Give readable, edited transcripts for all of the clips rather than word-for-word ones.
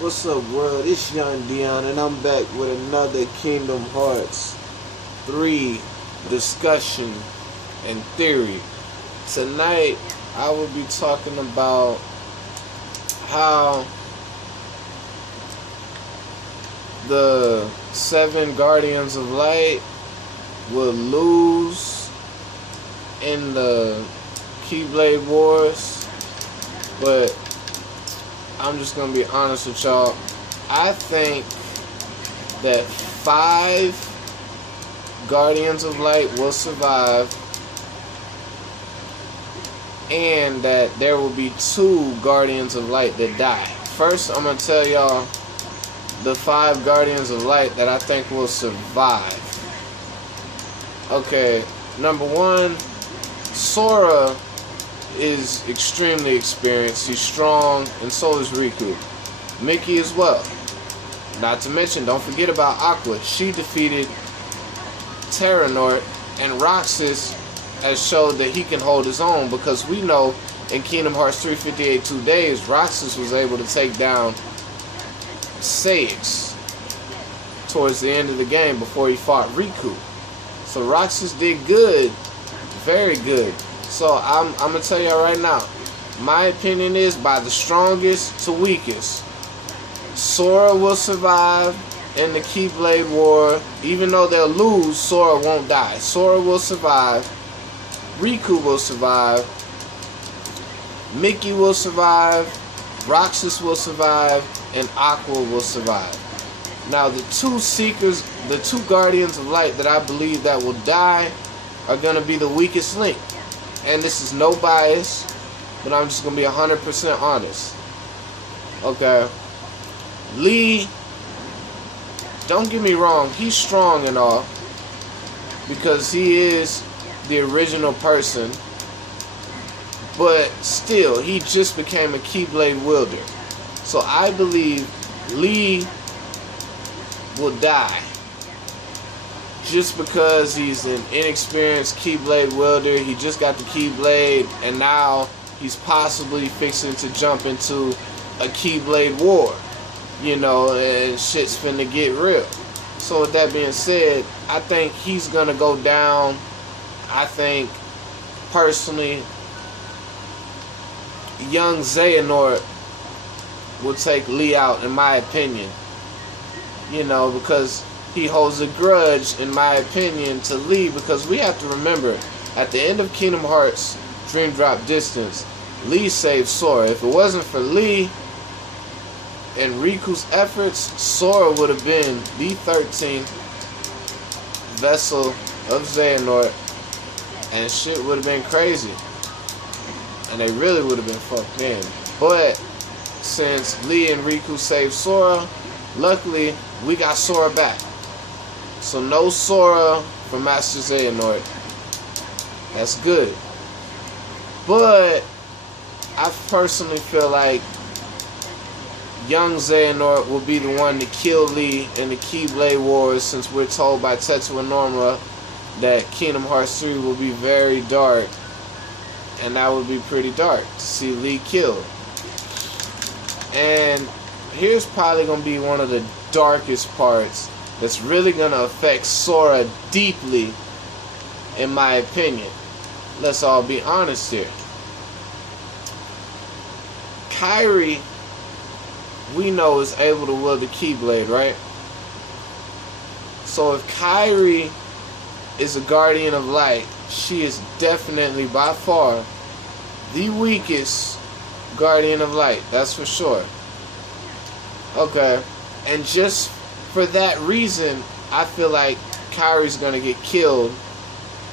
What's up, world? It's Young Dion, and I'm back with another Kingdom Hearts 3 discussion and theory. Tonight, I will be talking about how the 7 Guardians of Light will lose in the Keyblade Wars, but I'm just gonna be honest with y'all. I think that 5 Guardians of Light will survive, and that there will be 2 Guardians of Light that die. First, I'm gonna tell y'all the 5 Guardians of Light that I think will survive. Okay, number 1, Sora is extremely experienced. He's strong, and so is Riku. Mickey as well. Not to mention, don't forget about Aqua. She defeated Terranort, and Roxas has showed that he can hold his own, because we know in Kingdom Hearts 358 2 Days, Roxas was able to take down Saix towards the end of the game before he fought Riku. So Roxas did good, very good. So I'm gonna tell y'all right now, my opinion is, by the strongest to weakest, Sora will survive in the Keyblade War. Even though they'll lose, Sora won't die. Sora will survive. Riku will survive. Mickey will survive. Roxas will survive, and Aqua will survive. Now, the 2 Seekers, the 2 Guardians of Light that I believe that will die are gonna be the weakest link. And this is no bias, but I'm just going to be 100% honest. Okay. Lee, don't get me wrong, he's strong and all, because he is the original person. But still, he just became a Keyblade wielder. So I believe Lee will die, just because he's an inexperienced Keyblade wielder. He just got the Keyblade, and now he's possibly fixing to jump into a Keyblade war. You know, and shit's finna get real. So with that being said, I think he's gonna go down. I think, personally, young Xehanort will take Lee out, in my opinion. You know, because he holds a grudge, in my opinion, to Lee, because we have to remember, at the end of Kingdom Hearts Dream Drop Distance, Lee saved Sora. If it wasn't for Lee and Riku's efforts, Sora would have been the 13th vessel of Xehanort, and shit would have been crazy. And they really would have been fucked in. But since Lee and Riku saved Sora, luckily we got Sora back. So no Sora for Master Xehanort. That's good. But I personally feel like young Xehanort will be the one to kill Lee in the Keyblade Wars, since we're told by Tetsuya Nomura that Kingdom Hearts 3 will be very dark. And that would be pretty dark to see Lee killed. And here's probably going to be one of the darkest parts that's really going to affect Sora deeply, in my opinion. Let's all be honest here. Kairi, we know, is able to wield the Keyblade, right? So if Kairi is a Guardian of Light, she is definitely, by far, the weakest Guardian of Light. That's for sure. Okay. And just for that reason, I feel like Kairi's gonna get killed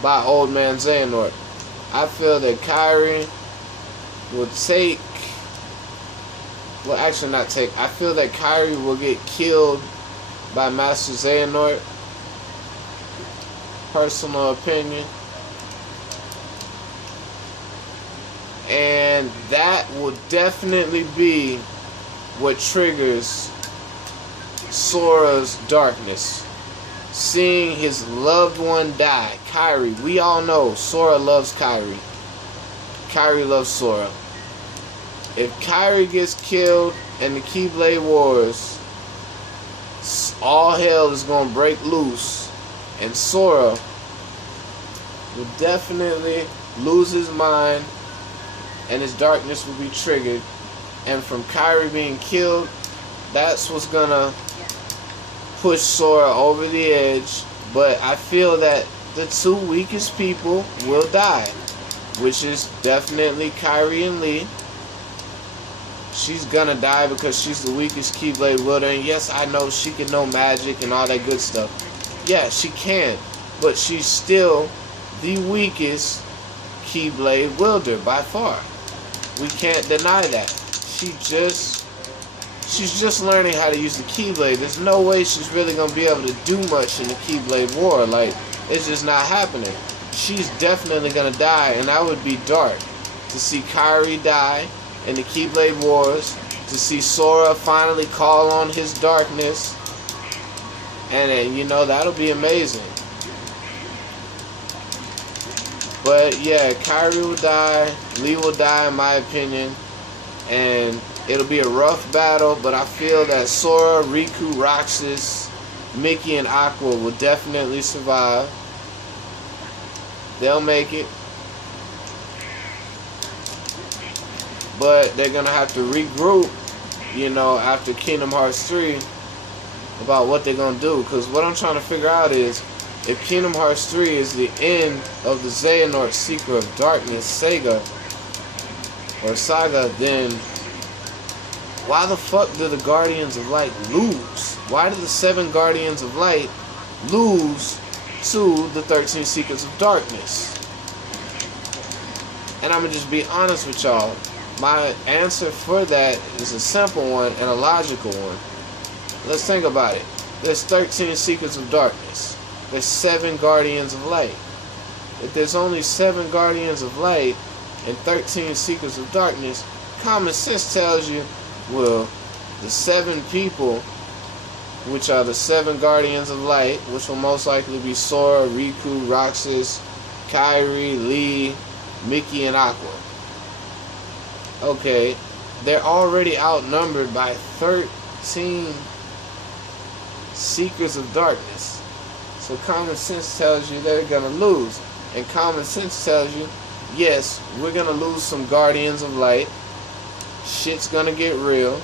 by Old Man Xehanort. I feel that Kairi will take... Well, actually not take. I feel that Kairi will get killed by Master Xehanort. Personal opinion. And that will definitely be what triggers Sora's darkness. Seeing his loved one die. Kairi. We all know Sora loves Kairi. Kairi loves Sora. If Kairi gets killed, and the Keyblade Wars, all hell is going to break loose, and Sora will definitely lose his mind, and his darkness will be triggered, and from Kairi being killed, that's what's going to push Sora over the edge. But I feel that the two weakest people will die, which is definitely Kairi and Lee. She's gonna die because she's the weakest Keyblade wielder, and yes, I know she can know magic and all that good stuff. Yeah, she can, but she's still the weakest Keyblade wielder by far. We can't deny that. She's just learning how to use the Keyblade. There's no way she's really gonna be able to do much in the Keyblade War. Like, it's just not happening. She's definitely gonna die, and that would be dark to see Kairi die in the Keyblade Wars, to see Sora finally call on his darkness, and then, you know, that'll be amazing. But yeah, Kairi will die, Lee will die in my opinion, and it'll be a rough battle, but I feel that Sora, Riku, Roxas, Mickey, and Aqua will definitely survive. They'll make it. But they're going to have to regroup, you know, after Kingdom Hearts 3 about what they're going to do. Because what I'm trying to figure out is, if Kingdom Hearts 3 is the end of the Xehanort Secret of Darkness saga, then why the fuck do the Guardians of Light lose? Why do the 7 Guardians of Light lose to the 13 Secrets of Darkness? And I'm going to just be honest with y'all. My answer for that is a simple one and a logical one. Let's think about it. There's 13 Secrets of Darkness. There's 7 Guardians of Light. If there's only 7 Guardians of Light and 13 Secrets of Darkness, common sense tells you, well, the 7 people, which are the 7 Guardians of Light, which will most likely be Sora, Riku, Roxas, Kairi, Lee, Mickey, and Aqua. Okay, they're already outnumbered by 13 Secrets of Darkness. So common sense tells you they're going to lose. And common sense tells you, yes, we're going to lose some Guardians of Light. Shit's going to get real.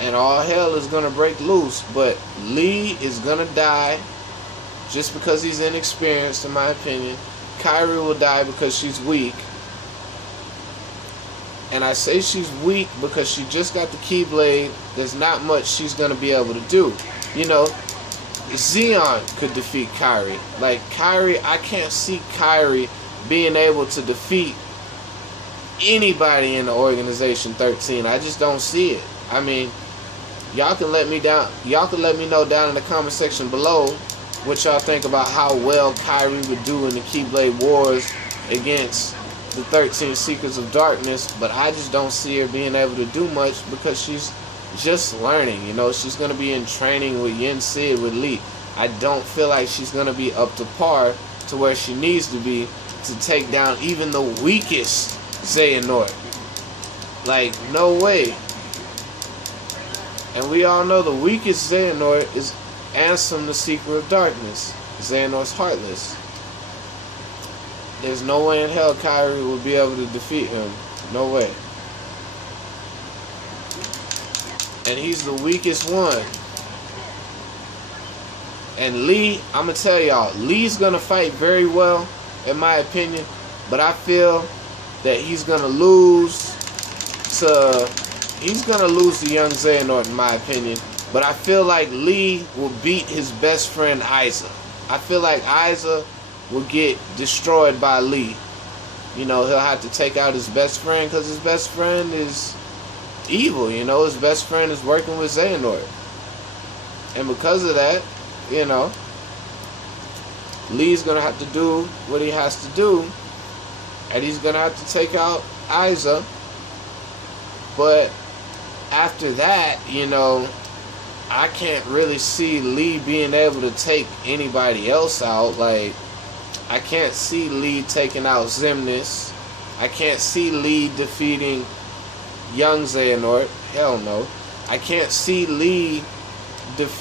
And all hell is going to break loose. But Lee is going to die just because he's inexperienced, in my opinion. Kairi will die because she's weak. And I say she's weak because she just got the Keyblade. There's not much she's going to be able to do. You know, Xeon could defeat Kairi. Like, Kairi, I can't see Kairi being able to defeat anybody in the Organization 13. I just don't see it. I mean, y'all can let me know down in the comment section below what y'all think about how well Kairi would do in the Keyblade Wars against the 13 Secrets of Darkness, but I just don't see her being able to do much because she's just learning. You know, she's going to be in training with Yen Sid, with Lee. I don't feel like she's going to be up to par to where she needs to be to take down even the weakest Xehanort. Like, no way. And we all know the weakest Xehanort is Ansem, the Secret of Darkness. Xehanort's Heartless. There's no way in hell Kairi will be able to defeat him. No way. And he's the weakest one. And Lee, I'm going to tell y'all, Lee's going to fight very well, in my opinion. But I feel that he's going to lose to the young Xehanort, in my opinion. But I feel like Lee will beat his best friend, Aiza. I feel like Aiza will get destroyed by Lee. You know, he'll have to take out his best friend because his best friend is evil. You know, his best friend is working with Xehanort. And because of that, you know, Lee's going to have to do what he has to do. And he's going to have to take out Aiza. But after that, you know, I can't really see Lee being able to take anybody else out. Like, I can't see Lee taking out Xemnas. I can't see Lee defeating young Xehanort. Hell no. I can't see Lee